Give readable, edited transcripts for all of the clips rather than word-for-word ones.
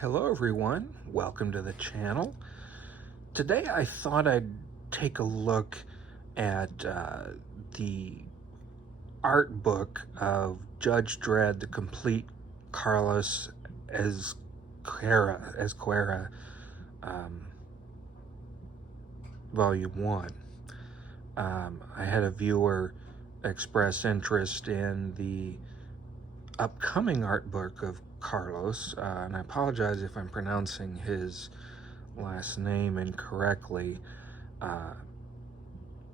Hello everyone, welcome to the channel. Today I thought I'd take a look at the art book of Judge-Dred, the complete Carlos Ezquerra Volume 1. I had a viewer express interest in the upcoming art book of Carlos, and I apologize if I'm pronouncing his last name incorrectly,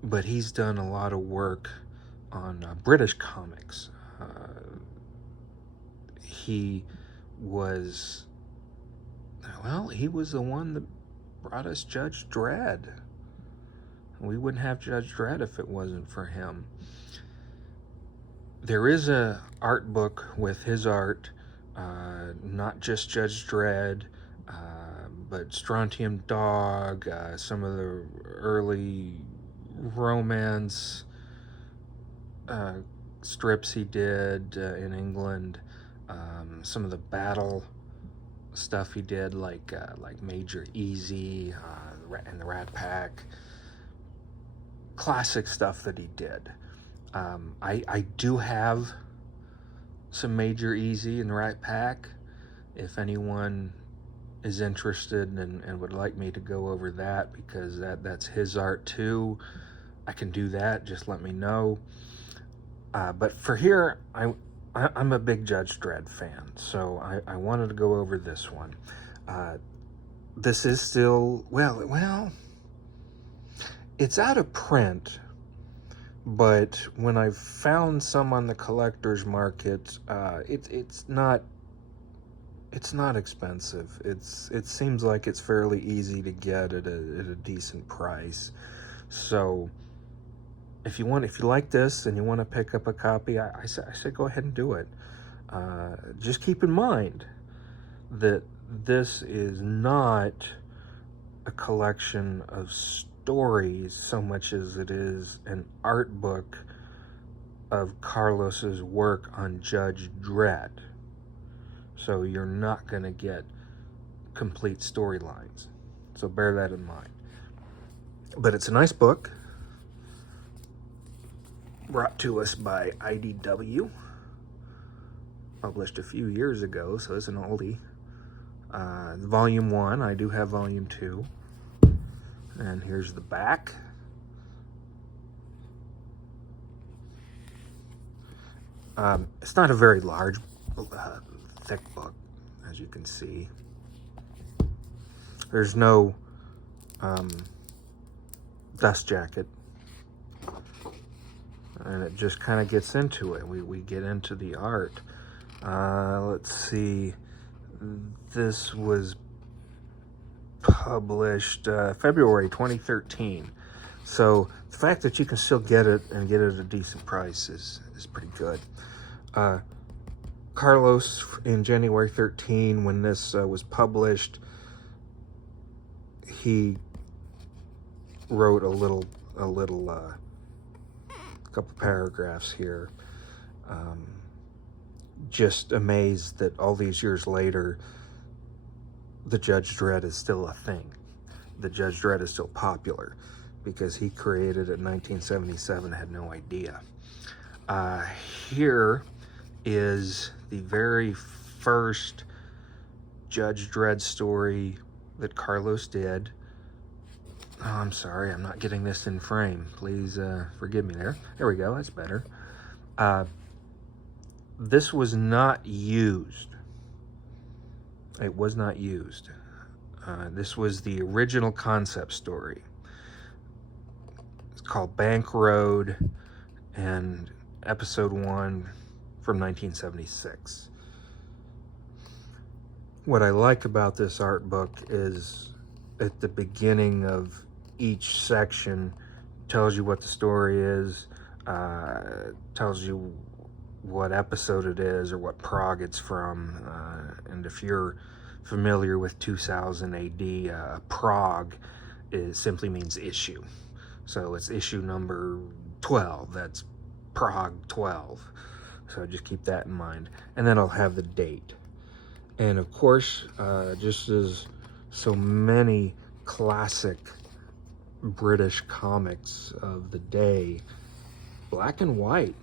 but he's done a lot of work on British comics. He was the one that brought us Judge-Dred. We wouldn't have Judge-Dred if it wasn't for him. There is a art book with his art, not just Judge-Dred, but Strontium Dog, some of the early romance strips he did in England, some of the battle stuff he did, like Major Easy and the Rat Pack. Classic stuff that he did. I do have some Major Easy and the Rat Pack. If anyone is interested and would like me to go over that, because that's his art too, I can do that. Just let me know. But for here, I'm a big Judge-Dred fan, so I wanted to go over this one. This is still, well, it's out of print, but when I've found some on the collector's market, it's not expensive. It seems like it's fairly easy to get at a decent price. So if you like this and you want to pick up a copy, I say go ahead and do it. Just keep in mind that this is not a collection of stories so much as it is an art book of Carlos's work on Judge-Dred. So you're not going to get complete storylines. So bear that in mind. But it's a nice book, brought to us by IDW, published a few years ago, so it's an oldie. Volume 1, I do have Volume 2. And here's the back. It's not a very large, thick book, as you can see. There's no dust jacket. And it just kind of gets into it. We get into the art. Let's see. This was published February 2013. So the fact that you can still get it and get it at a decent price is pretty good. Carlos, in January 13, when this was published, he wrote a couple paragraphs here. Just amazed that all these years later, the Judge-Dred is still a thing. The Judge-Dred is still popular, because he created it in 1977, had no idea. Here is the very first Judge-Dred story that Carlos did. Oh, I'm sorry, I'm not getting this in frame. Please forgive me there. There we go, that's better. This was not used. It was not used. This was the original concept story. It's called Bank Road, and episode 1 from 1976. What I like about this art book is at the beginning of each section tells you what the story is, tells you what episode it is or what prog it's from, and if you're familiar with 2000 AD, prog simply means issue. So it's issue number 12, that's prog 12. So just keep that in mind. And then I'll have the date. And of course, just as so many classic British comics of the day, black and white.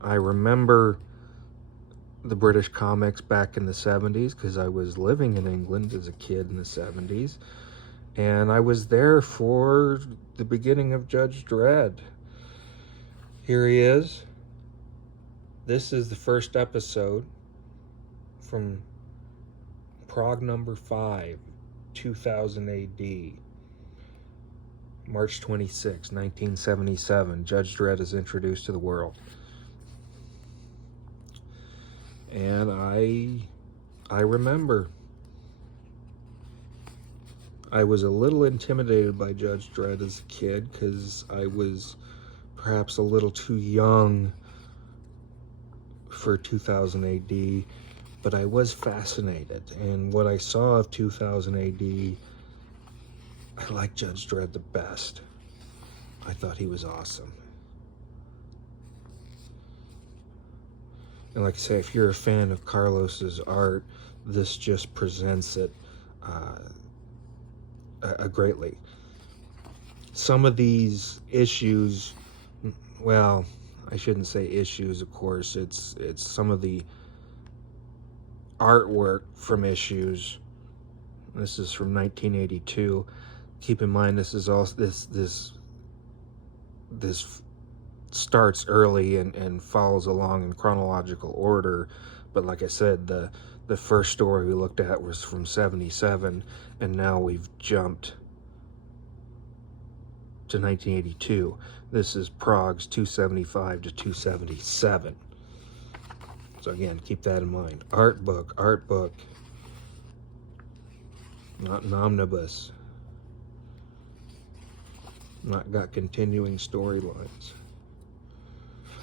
I remember the British comics back in the 70s because I was living in England as a kid in the 70s, and I was there for the beginning of Judge-Dred. Here he is. This is the first episode from Prague number 5, 2000 AD. March 26, 1977, Judge-Dred is introduced to the world. And I remember I was a little intimidated by Judge-Dred as a kid because I was perhaps a little too young for 2000 AD, but I was fascinated. And what I saw of 2000 AD, I liked Judge-Dred the best. I thought he was awesome. And like I say, if you're a fan of Carlos's art, this just presents it greatly. Some of these issues, well, I shouldn't say issues, of course. It's some of the artwork from issues. This is from 1982. Keep in mind, this is also this starts early and follows along in chronological order. But like I said, the first story we looked at was from 77, and now we've jumped to 1982. This is Prague's 275 to 277. So again, keep that in mind. Art book, not an omnibus. Not got continuing storylines.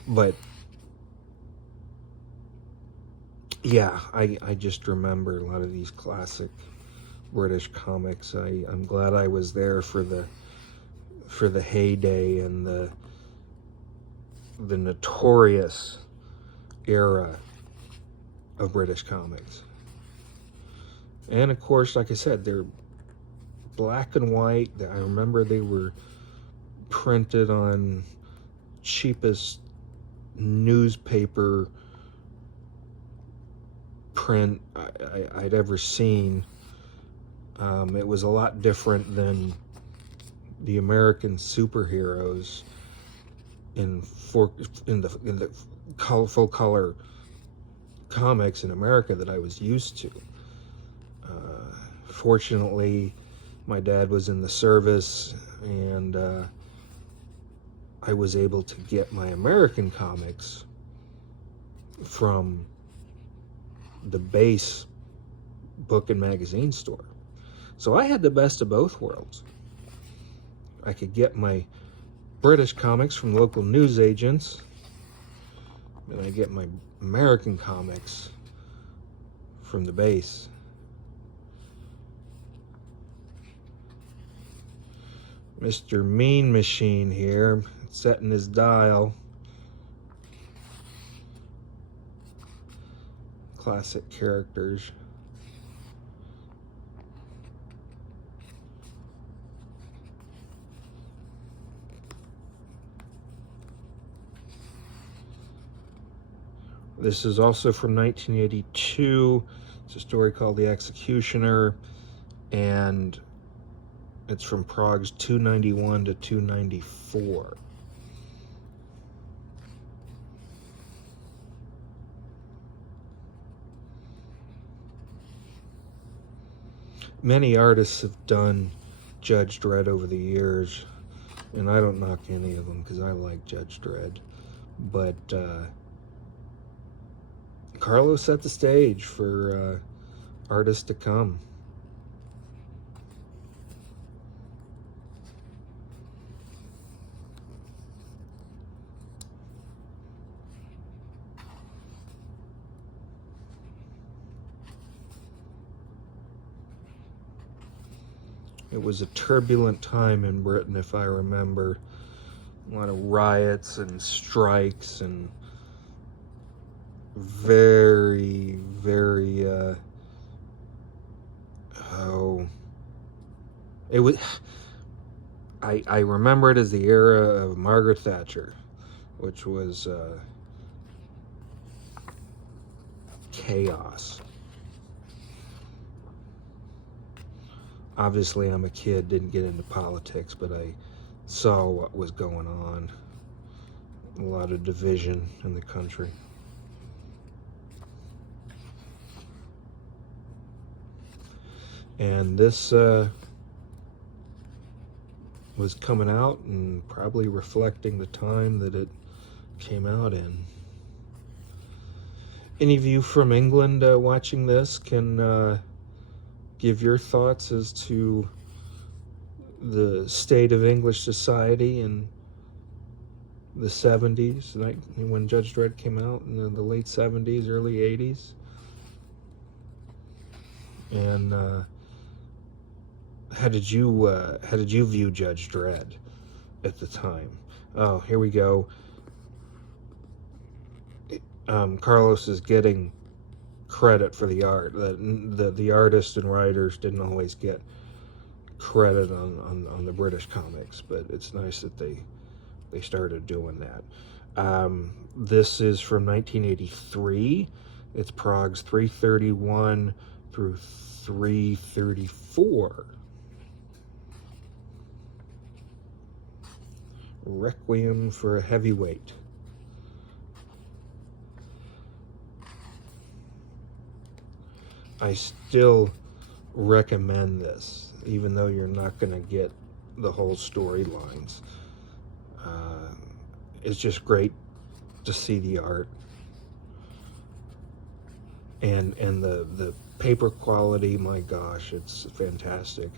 But yeah, I just remember a lot of these classic British comics. I'm glad I was there for the heyday and the notorious era of British comics. And of course, like I said, they're black and white. I remember they were printed on cheapest newspaper print I'd ever seen. It was a lot different than the American superheroes in the full color comics in America that I was used to. Fortunately, my dad was in the service, and I was able to get my American comics from the base book and magazine store. So I had the best of both worlds. I could get my British comics from local newsagents, and I get my American comics from the base. Mr. Mean Machine here, setting his dial. Classic characters. This is also from 1982. It's a story called The Executioner, and it's from Prague's 291 to 294. Many artists have done Judge-Dred over the years, and I don't knock any of them because I like Judge-Dred. But Carlos set the stage for artists to come. It was a turbulent time in Britain, if I remember. A lot of riots and strikes and very It was. I remember it as the era of Margaret Thatcher, which was chaos. Obviously, I'm a kid, didn't get into politics, but I saw what was going on. A lot of division in the country. And this was coming out and probably reflecting the time that it came out in. Any of you from England watching this can give your thoughts as to the state of English society in the 70s, like when Judge-Dred came out in the late 70s, early 80s. And how did you view Judge-Dred at the time? Oh, here we go. Carlos is getting credit for the art. The artists and writers didn't always get credit on the British comics, but it's nice that they started doing that. This is from 1983. It's Prague's 331 through 334. Requiem for a Heavyweight. I still recommend this, even though you're not going to get the whole storylines. It's just great to see the art and the paper quality. My gosh, it's fantastic.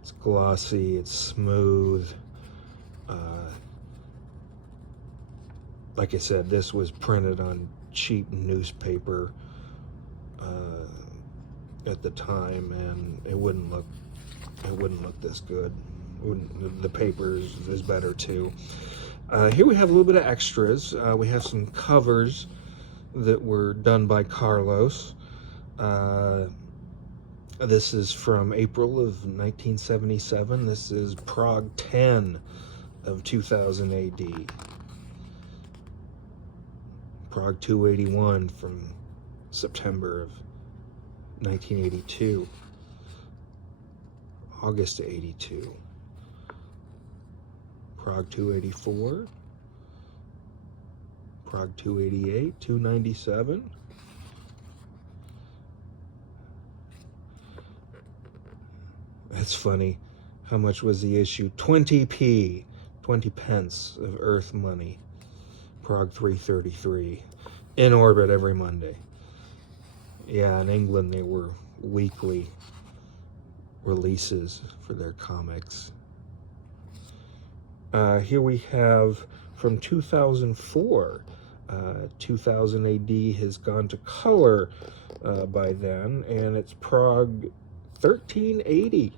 It's glossy, it's smooth. Like I said, this was printed on cheap newspaper at the time, and it wouldn't look this good. The paper is better too. Here we have a little bit of extras. We have some covers that were done by Carlos. This is from April of 1977. This is Prague 10 of 2000 AD. Prague 281 from September of 1982. August of 82. Prague 284. Prague 288, 297. That's funny. How much was the issue? 20p, 20 pence of Earth money. Prague 333. In orbit every Monday. Yeah, in England they were weekly releases for their comics. Here we have from 2004. 2000 AD has gone to color by then, and it's Prague 1380.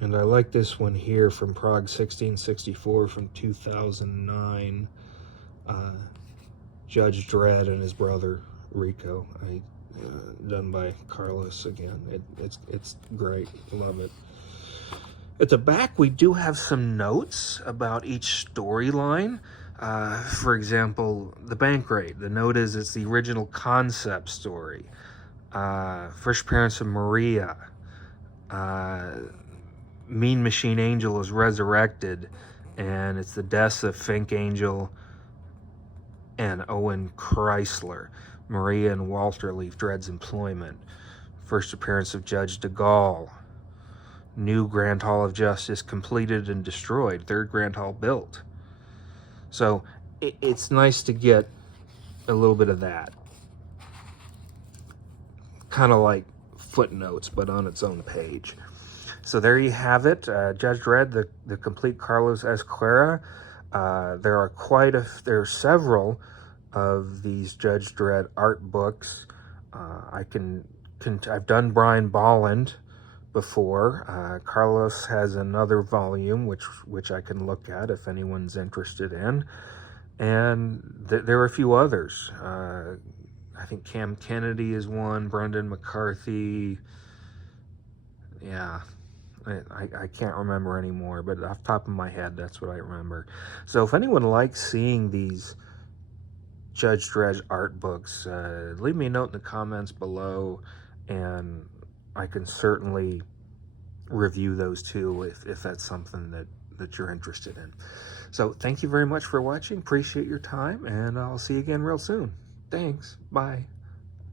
And I like this one here from Prague 1664 from 2009. Judge-Dred and his brother Rico. Done by Carlos again. It's great. Love it. At the back, we do have some notes about each storyline. For example, the bank raid. The note is it's the original concept story. First appearance of Maria. Mean Machine Angel is resurrected, and it's the deaths of Fink Angel and Owen Chrysler. Maria and Walter leave Dredd's employment. First appearance of Judge de Gaulle. New Grand Hall of Justice completed and destroyed. Third Grand Hall built. So it's nice to get a little bit of that. Kind of like footnotes, but on its own page. So there you have it. Judge-Dred, the complete Carlos Ezquerra. There are several of these Judge-Dred art books. I've done Brian Bolland before. Carlos has another volume which I can look at if anyone's interested in, and there are a few others. I think Cam Kennedy is one, Brendan McCarthy, Yeah, I can't remember anymore, but off the top of my head, that's what I remember. So if anyone likes seeing these Judge-Dred art books, leave me a note in the comments below, and I can certainly review those too if that's something that you're interested in. So thank you very much for watching. Appreciate your time, and I'll see you again real soon. Thanks. Bye.